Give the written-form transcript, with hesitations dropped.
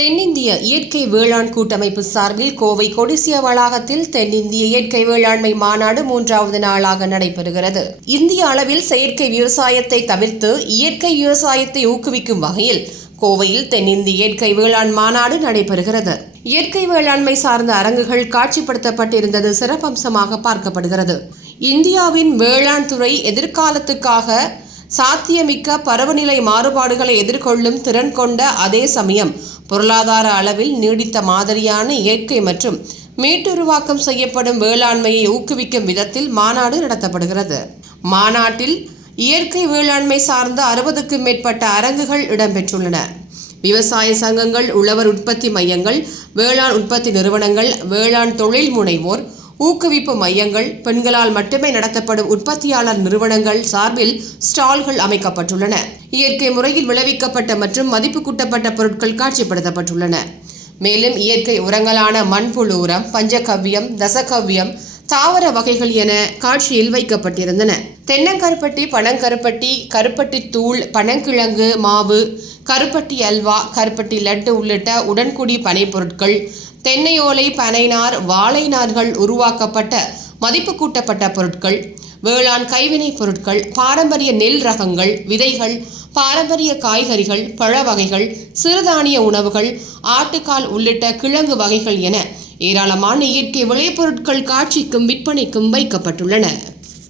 தென்னிந்திய இயற்கை வேளாண் கூட்டமைப்பு சார்பில் கோவை கொடிசியா வளாகத்தில் தென்னிந்திய இயற்கை வேளாண்மை மாநாடு 3வது நாளாக நடைபெறுகிறது. இந்திய அளவில் செயற்கை விவசாயத்தை தவிர்த்து இயற்கை விவசாயத்தை ஊக்குவிக்கும் வகையில் கோவையில் தென்னிந்திய இயற்கை வேளாண் மாநாடு நடைபெறுகிறது. இயற்கை வேளாண்மை சார்ந்த அரங்குகள் காட்சிப்படுத்தப்பட்டிருந்தது சிறப்பம்சமாக பார்க்கப்படுகிறது. இந்தியாவின் வேளாண் துறை எதிர்காலத்துக்காக சாத்தியமிக்க பருவநிலை மாறுபாடுகளை எதிர்கொள்ளும் திறன் கொண்ட அதே சமயம் பொருளாதார அளவில் நீடித்த மாதிரியான இயற்கை மற்றும் மீட்டுருவாக்கம் செய்யப்படும் வேளாண்மையை ஊக்குவிக்கும் விதத்தில் மாநாடு நடத்தப்படுகிறது. மாநாட்டில் இயற்கை வேளாண்மை சார்ந்த 60க்கும் மேற்பட்ட அரங்குகள் இடம்பெற்றுள்ளன. விவசாய சங்கங்கள், உழவர் உற்பத்தி மையங்கள், வேளாண் உற்பத்தி நிறுவனங்கள், வேளாண் தொழில் முனைவோர் ஊக்குவிப்பு மையங்கள், பெண்களால் மட்டுமே நடத்தப்படும் உற்பத்தியாளர் நிறுவனங்கள் சார்பில் ஸ்டால்கள் அமைக்கப்பட்டுள்ளன. இயற்கை முறையில் விளைவிக்கப்பட்ட மற்றும் மதிப்பு கூட்டப்பட்ட பொருட்கள் காட்சிப்படுத்தப்பட்டுள்ளன. மேலும் இயற்கை உரங்களான மண்புழு உரம், பஞ்சகவ்யம், தசகவ்யம், தாவர வகைகள் என காட்சியில் வைக்கப்பட்டிருந்தன. தென்னங்கருப்பட்டி, பனங்கருப்பட்டி, கருப்பட்டி தூள், பனங்கிழங்கு மாவு, கருப்பட்டி அல்வா, கருப்பட்டி லட்டு உள்ளிட்ட உடன்குடி பனை பொருட்கள், தென்னையோலை, பனைநார், வாழை நார்கள் உருவாக்கப்பட்ட மதிப்பு கூட்டப்பட்ட பொருட்கள், வேளாண் கைவினைப் பொருட்கள், பாரம்பரிய நெல் ரகங்கள், விதைகள், பாரம்பரிய காய்கறிகள், பழ வகைகள், சிறுதானிய உணவுகள், ஆட்டுக்கால் உள்ளிட்ட கிழங்கு வகைகள் என ஏராளமான இயற்கை விளைபொருட்கள் காட்சிக்கும் விற்பனைக்கும் வைக்கப்பட்டுள்ளன.